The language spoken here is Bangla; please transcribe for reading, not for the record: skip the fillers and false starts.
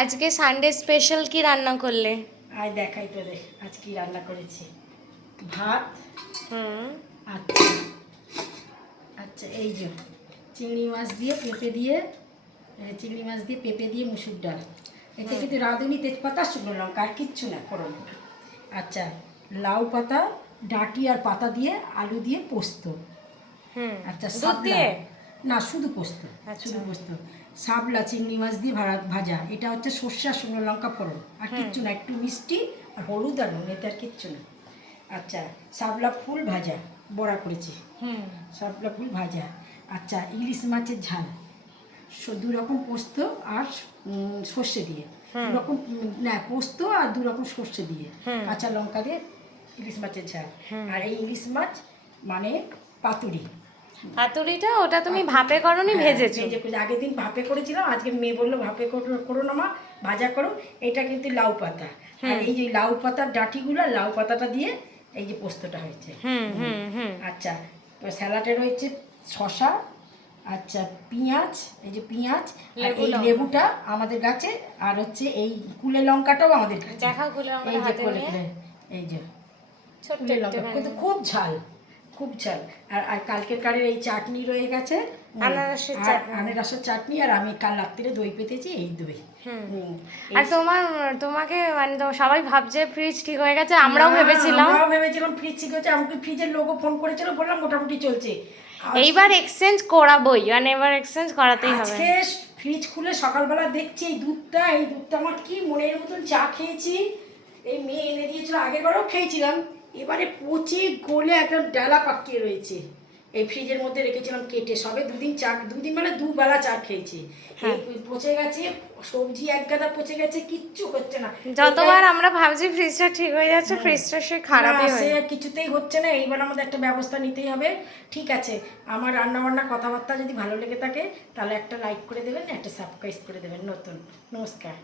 আজকে সানডে স্পেশাল কি রান্না করলে? আয় দেখাই তোদের আজ কি রান্না করেছি। ভাত। হুম। আচ্ছা আচ্ছা, এই যে চিংড়ি মাছ দিয়ে পেঁপে দিয়ে, মুসুর ডাল। এতে কিন্তু রাঁধুনি, তেজপাতা, শুকনো লঙ্কা, আর কিচ্ছু না ফোড়ন। আচ্ছা, লাউ পাতা, ডাঁটি আর পাতা দিয়ে আলু দিয়ে পোস্ত। আচ্ছা, দুধ শাপলা, দিয়ে? না শুধু পোস্ত, শুধু পোস্ত। শাপলা চিংড়ি মাছ দিয়ে ভাজা, এটা হচ্ছে সর্ষে আর শুকনো লঙ্কা ফোড়ন, আর কিচ্ছু না, একটু মিষ্টি আর হলুদ আর নুন, এতে আর কিচ্ছু না। আচ্ছা, শাপলা ফুল ভাজা, বড়া করেছি। শাপলা ফুল ভাজা। আচ্ছা, ইলিশ মাছের ঝাল, দু রকম পোস্ত আর সর্ষে দিয়ে, দু রকম, না পোস্ত আর দু রকম সর্ষে দিয়ে, কাঁচা লঙ্কা দিয়ে ইলিশ মাছের ঝাল। আর এই ইলিশ মাছ মানে পাতুরি। পাতুরিটা ওটা তুমি ভাপে করনি, ভেজেছো? আগের দিন ভাপে করেছিলাম, আজকে মেয়ে বললো ভাপে করো না মা, ভাজা করো। এটা কিন্তু লাউ পাতা, আর এই যে লাউ পাতার ডাঁটিগুলো, লাউ পাতাটা দিয়ে এই যে পোস্তটা হয়েছে। আচ্ছা, স্যালাডে রয়েছে শশা, আচ্ছা পেঁয়াজ, এই যে পেঁয়াজ, আর এই লেবুটা আমাদের গাছে, আর হচ্ছে এই কুলে লঙ্কাটাও আমাদের গাছে। দেখাও কুলে লঙ্কাটা হাতে নিয়ে। এই যে ছোট্ট কুলে লঙ্কা, কিন্তু খুব ঝাল, খুব ঝাল। আর কালকের কারের এই চাটনি রয়ে গেছে, আনারসের চাটনি, আর আমি কাল রাত্রিরে দই পেতেছি, এই দই। আর তোমাকে মানে সবাই ভাবছে ফ্রিজ ঠিক হয়ে গেছে, আমরাও ভেবেছিলাম ফ্রিজ ঠিক হয়েছে। আমাকে ফ্রিজের লোগো ফোন করেছিল, বললাম মোটামুটি চলছে। এইবার এক্সচেঞ্জ করাবোই, মানে এবার এক্সচেঞ্জ করাতেই হবে। আজকে ফ্রিজ খুলে সকালবেলা দেখছি এই দুধটা আমার কি মনের মতন চা খেয়েছি। এই মেয়ে এনে দিয়েছিল, আগের বারও খেয়েছিলাম, এবারে পচে গলে একটা ডালা পাকিয়ে রয়েছে। এই ফ্রিজের মধ্যে রেখেছিলাম কেটে, সবে দুদিন মানে দুবেলা চা খেয়েছি। পচে গেছে, সবজি এক গাদা পচে গেছে, কিচ্ছু হচ্ছে না। যতবার আমরা ভাবছি ফ্রিজটা ঠিক হয়ে যাচ্ছে, ফ্রিজটা সে খারাপই হয়ে যাচ্ছে, কিছুতেই হচ্ছে না। এইবার আমাদের একটা ব্যবস্থা নিতেই হবে। ঠিক আছে, আমার রান্নাবান্না কথাবার্তা যদি ভালো লেগে থাকে তাহলে একটা লাইক করে দেবেন, একটা সাবস্ক্রাইব করে দেবেন। নমস্কার।